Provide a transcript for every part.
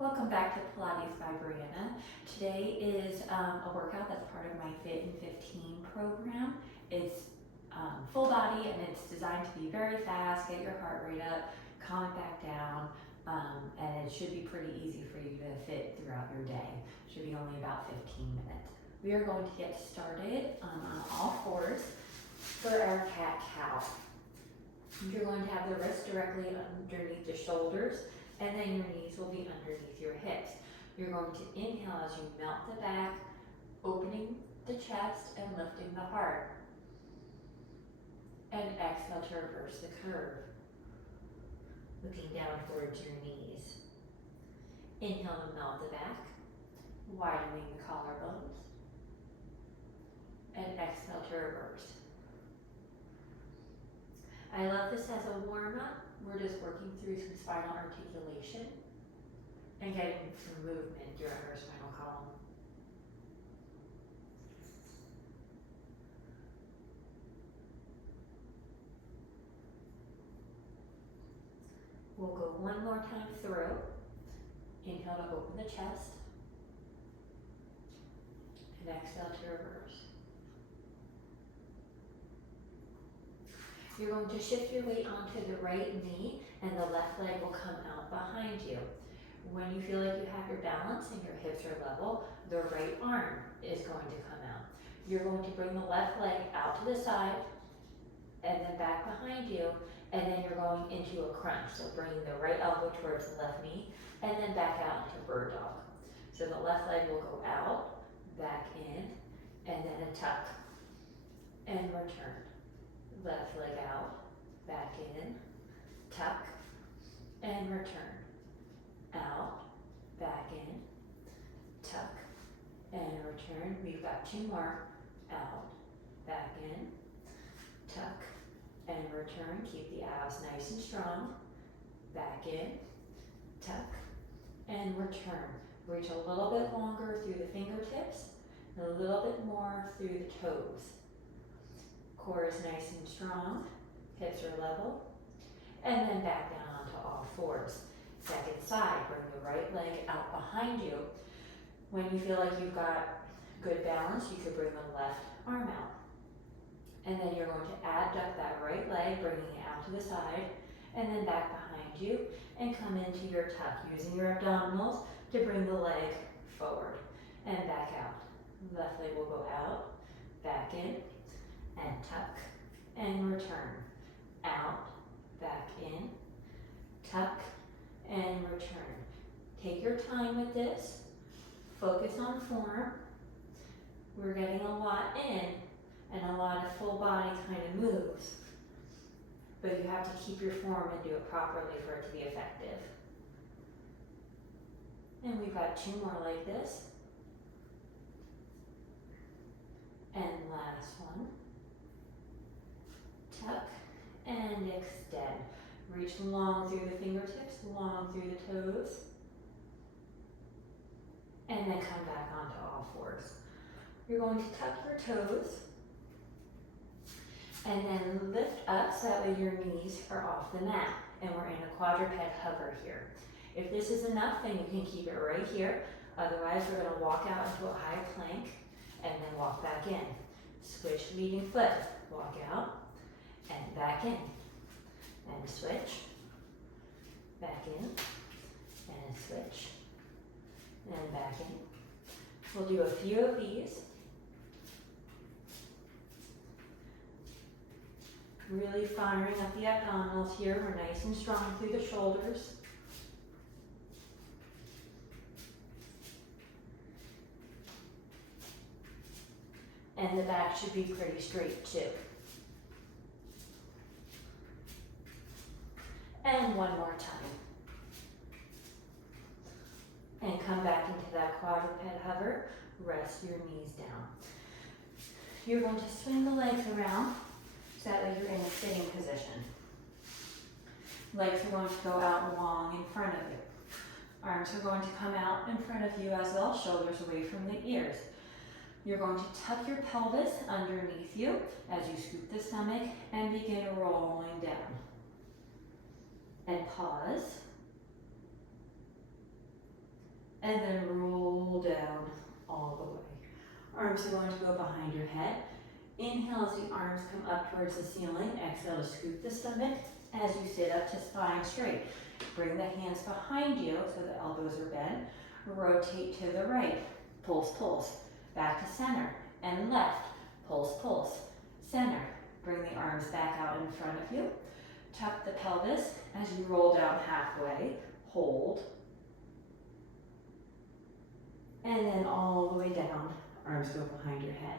Welcome back to Pilates by Brianna. Today is a workout that's part of my Fit in 15 program. It's full body and it's designed to be very fast, get your heart rate up, calm it back down, and it should be pretty easy for you to fit throughout your day. It should be only about 15 minutes. We are going to get started on all fours for our cat-cow. You're going to have the wrists directly underneath the shoulders, and then your knees will be underneath your hips. You're going to inhale as you melt the back, opening the chest and lifting the heart. And exhale to reverse the curve, looking down towards your knees. Inhale to melt the back, widening the collarbones. And exhale to reverse. I love this as a warm-up. We're just working through some spinal articulation and getting some movement during our spinal column. We'll go one more time through. Inhale to open the chest. And exhale to reverse. You're going to shift your weight onto the right knee and the left leg will come out behind you. When you feel like you have your balance and your hips are level, the right arm is going to come out. You're going to bring the left leg out to the side and then back behind you, and then you're going into a crunch. So bringing the right elbow towards the left knee and then back out into bird dog. So the left leg will go out, back in, and then a tuck and return. Left leg out, back in, tuck, and return. Out, back in, tuck, and return. We've got two more. Out, back in, tuck, and return. Keep the abs nice and strong. Back in, tuck, and return. Reach a little bit longer through the fingertips, and a little bit more through the toes. Core is nice and strong, hips are level, and then back down onto all fours. Second side, bring the right leg out behind you. When you feel like you've got good balance, you could bring the left arm out. And then you're going to adduct that right leg, bringing it out to the side, and then back behind you, and come into your tuck, using your abdominals to bring the leg forward, and back out. Left leg will go out, back in, and tuck, and return. Out, back in, tuck, and return. Take your time with this. Focus on form. We're getting a lot in and a lot of full body kind of moves, but you have to keep your form and do it properly for it to be effective. And we've got two more like this. And last one. Tuck and extend. Reach long through the fingertips, long through the toes. And then come back onto all fours. You're going to tuck your toes and then lift up so that way your knees are off the mat. And we're in a quadruped hover here. If this is enough, then you can keep it right here. Otherwise, we're going to walk out into a high plank and then walk back in. Switch leading foot. Walk out. And back in, and switch, back in, and switch, and back in. We'll do a few of these. Really firing up the abdominals here. We're nice and strong through the shoulders. And the back should be pretty straight too. And one more time. And come back into that quadruped hover. Rest your knees down. You're going to swing the legs around so that way you're in a sitting position. Legs are going to go out long in front of you. Arms are going to come out in front of you as well, shoulders away from the ears. You're going to tuck your pelvis underneath you as you scoop the stomach and begin rolling down. And pause. and then roll down all the way. Arms are going to go behind your head. Inhale as the arms come up towards the ceiling. Exhale to scoop the stomach as you sit up to spine straight. Bring the hands behind you so the elbows are bent. Rotate to the right. Pulse, pulse. Back to center and left. Pulse, pulse. Center. Bring the arms back out in front of you. Tuck the pelvis as you roll down halfway. Hold. And then all the way down. Arms go behind your head.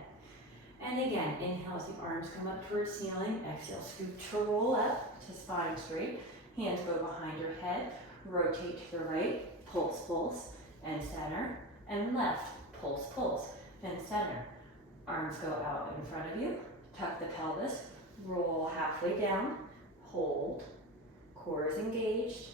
And again, inhale as the arms come up towards ceiling. Exhale, scoop to roll up to spine straight. Hands go behind your head. Rotate to the right. Pulse, pulse. And center. And left. Pulse, pulse. And center. Arms go out in front of you. Tuck the pelvis. Roll halfway down. Hold. Core is engaged.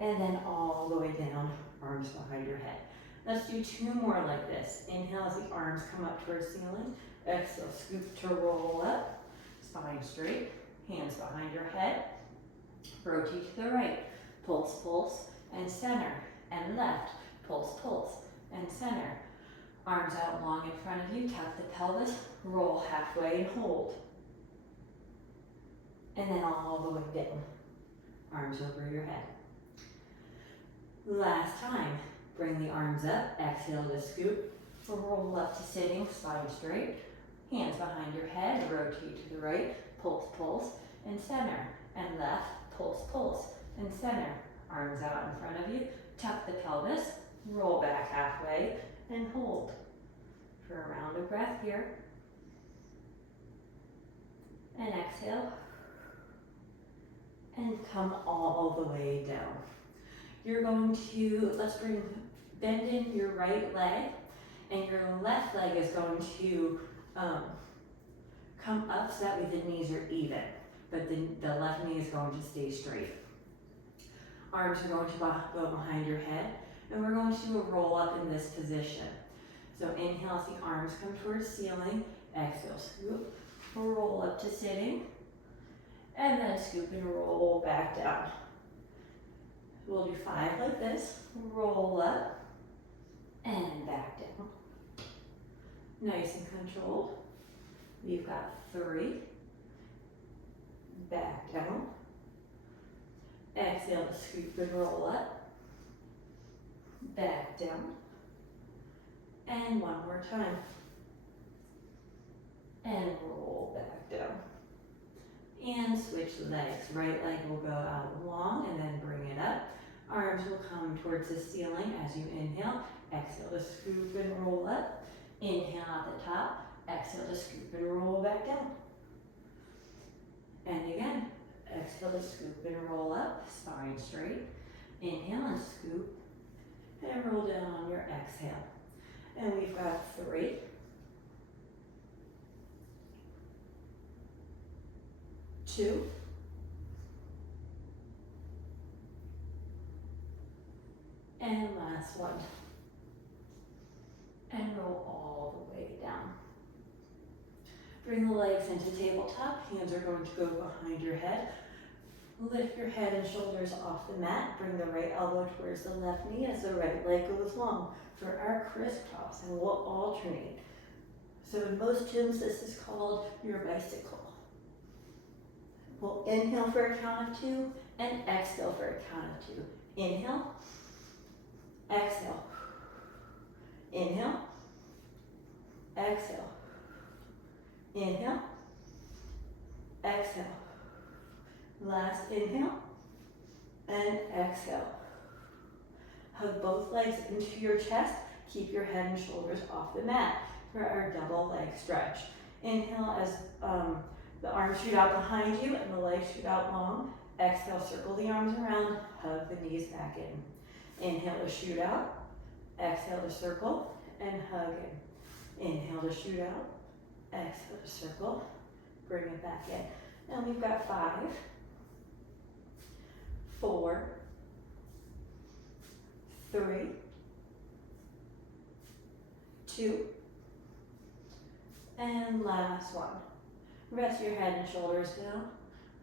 And then all the way down. Arms behind your head. Let's do 2 more like this. Inhale as the arms come up towards ceiling. Exhale, scoop to roll up. Spine straight. Hands behind your head. Rotate to the right. Pulse, pulse, and center. And left. Pulse, pulse, and center. Arms out long in front of you. Tuck the pelvis. Roll halfway and hold. And then all the way down. Arms over your head. Last time. Bring the arms up, exhale to scoop, roll up to sitting, spine straight, hands behind your head, rotate to the right, pulse, pulse, and center, and left, pulse, pulse, and center. Arms out in front of you, tuck the pelvis, roll back halfway, and hold for a round of breath here. And exhale, and come all the way down. You're going to, bend in your right leg, and your left leg is going to come up so that way the knees are even, but the left knee is going to stay straight. Arms are going to go behind your head, and we're going to do a roll up in this position. So inhale as the arms come towards ceiling, exhale, scoop, roll up to sitting, and then scoop and roll back down. We'll do 5 like this. Roll up and back down. Nice and controlled. We've got 3. Back down. Exhale to scoop and roll up. Back down. And one more time. And roll back down. And switch legs. Right leg will go out long and then bring it up. Arms will come towards the ceiling as you inhale. Exhale to scoop and roll up. Inhale at the top. Exhale to scoop and roll back down. And again, exhale to scoop and roll up. Spine straight. Inhale and scoop. And roll down on your exhale. And we've got 3. 2. And last one. And roll all the way down. Bring the legs into tabletop. Hands are going to go behind your head. Lift your head and shoulders off the mat. Bring the right elbow towards the left knee as the right leg goes long for our crisscross, and we'll alternate. So in most gyms, this is called your bicycle. We'll inhale for a count of 2 and exhale for a count of 2. Inhale, exhale, inhale, exhale, inhale, exhale. Last inhale and exhale. Hug both legs into your chest. Keep your head and shoulders off the mat for our double leg stretch. Inhale as the arms shoot out behind you and the legs shoot out long. Exhale, circle the arms around, hug the knees back in. Inhale to shoot out. Exhale to circle and hug in. Inhale to shoot out. Exhale to circle. Bring it back in. And we've got 5, 4, 3, 2, and last one. Rest your head and shoulders down.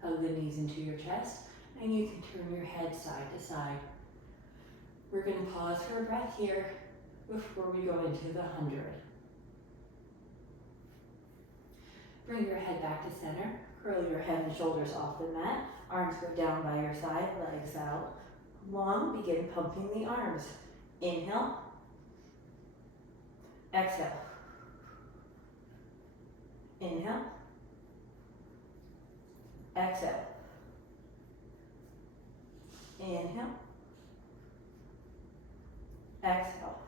Hug the knees into your chest, and you can turn your head side to side. We're going to pause for a breath here before we go into the 100. Bring your head back to center. Curl your head and shoulders off the mat. Arms go down by your side, legs out. Long, begin pumping the arms. Inhale. Exhale. Inhale. Exhale. Inhale. Exhale.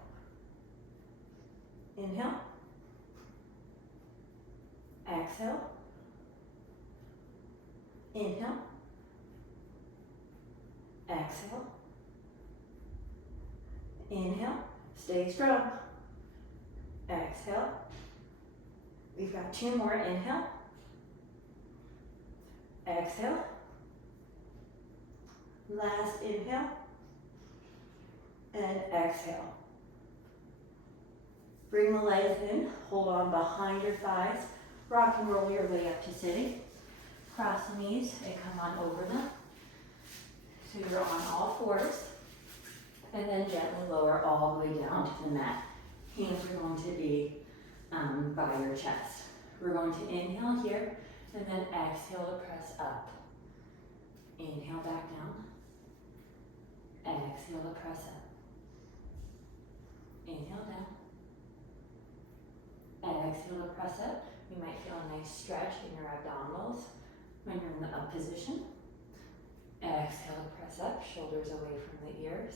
Inhale. Exhale. Inhale. Exhale. Inhale. Stay strong. Exhale. We've got 2 more. Inhale. Exhale. Last inhale. And exhale. Bring the legs in. Hold on behind your thighs. Rock and roll your way up to sitting. Cross the knees and come on over them. So you're on all fours. And then gently lower all the way down to the mat. Hands are going to be by your chest. We're going to inhale here and then exhale to press up. Inhale back down. Exhale to press up. Inhale down. Exhale to press up. You might feel a nice stretch in your abdominals when you're in the up position. Exhale to press up, shoulders away from the ears.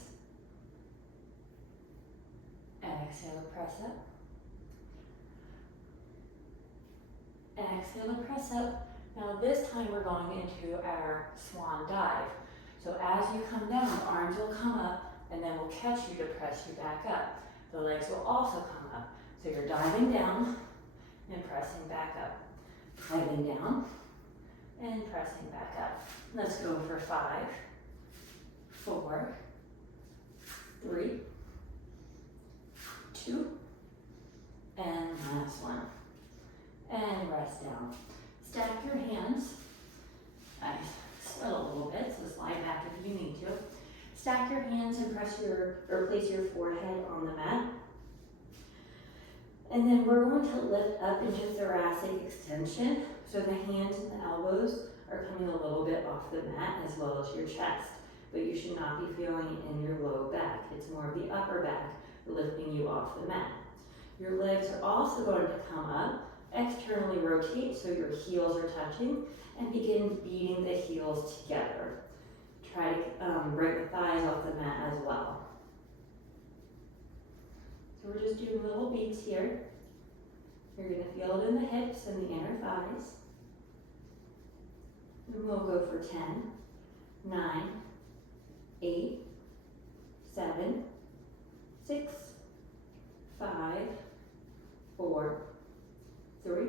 Exhale to press up. Exhale to press up. Now this time we're going into our swan dive. So as you come down, the arms will come up and then we'll catch you to press you back up. The legs will also come up. So you're diving down and pressing back up. Diving down and pressing back up. Let's go for 5, 4, 3, 2, and last one. And rest down. Stack your hands. I sweat a little bit, so slide back if you need to. Stack your hands and place your forehead on the mat. And then we're going to lift up into thoracic extension. So the hands and the elbows are coming a little bit off the mat as well as your chest. But you should not be feeling it in your low back. It's more of the upper back lifting you off the mat. Your legs are also going to come up, externally rotate so your heels are touching, and begin beating the heels together. Try to bring the thighs off the mat as well. So we're just doing little beats here. You're going to feel it in the hips and the inner thighs. And we'll go for 10, 9, 8, 7, 6, 5, 4, 3,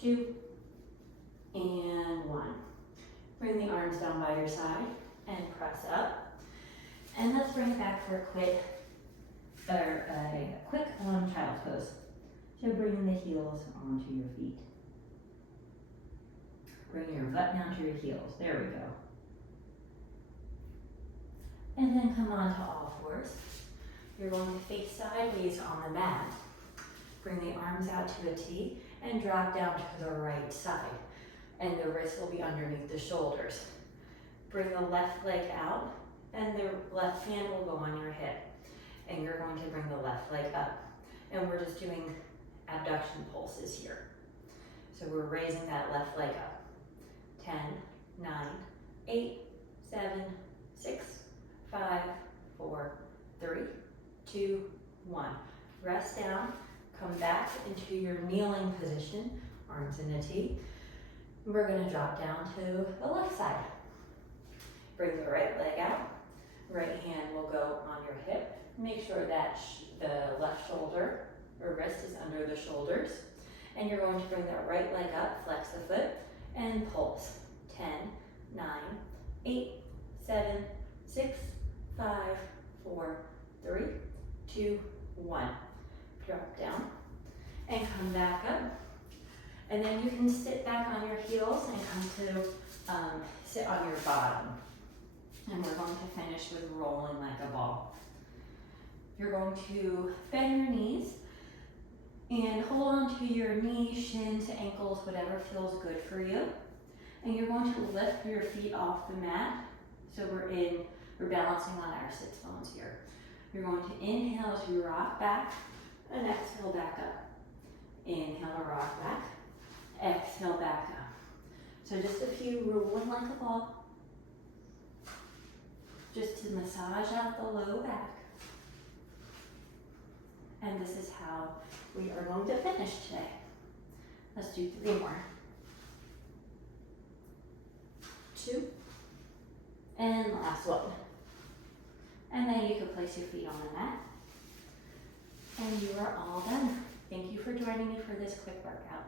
2, and 1. Bring the arms down by your side and press up. And let's bring it back for a quick child's pose. So bring the heels onto your feet. Bring your butt down to your heels. There we go. And then come on to all fours. You're going to face sideways on the mat. Bring the arms out to a T and drop down to the right side. And the wrists will be underneath the shoulders. Bring the left leg out and the left hand will go on your hip. And you're going to bring the left leg up. And we're just doing abduction pulses here. So we're raising that left leg up. 10, 9, 8, 7, 6, 5, 4, 3, 2, 1. Rest down, come back into your kneeling position, arms in a T. We're going to drop down to the left side. Bring the right leg out. Right hand will go on your hip. Make sure that the left shoulder or wrist is under the shoulders. And you're going to bring that right leg up, flex the foot, and pulse. 10, 9, 8, 7, 6, 5, 4, 3, 2, 1. Drop down and come back up. And then you can sit back on your heels and come to sit on your bottom. And we're going to finish with rolling like a ball. You're going to bend your knees and hold on to your knees, shins, ankles, whatever feels good for you. And you're going to lift your feet off the mat. So we're balancing on our sits bones here. You're going to inhale as you rock back and exhale back up. Inhale to rock back, exhale back up. So just a few rolling like a ball. Just to massage out the low back. And this is how we are going to finish today. Let's do 3 more. 2. And last one. And then you can place your feet on the mat. And you are all done. Thank you for joining me for this quick workout.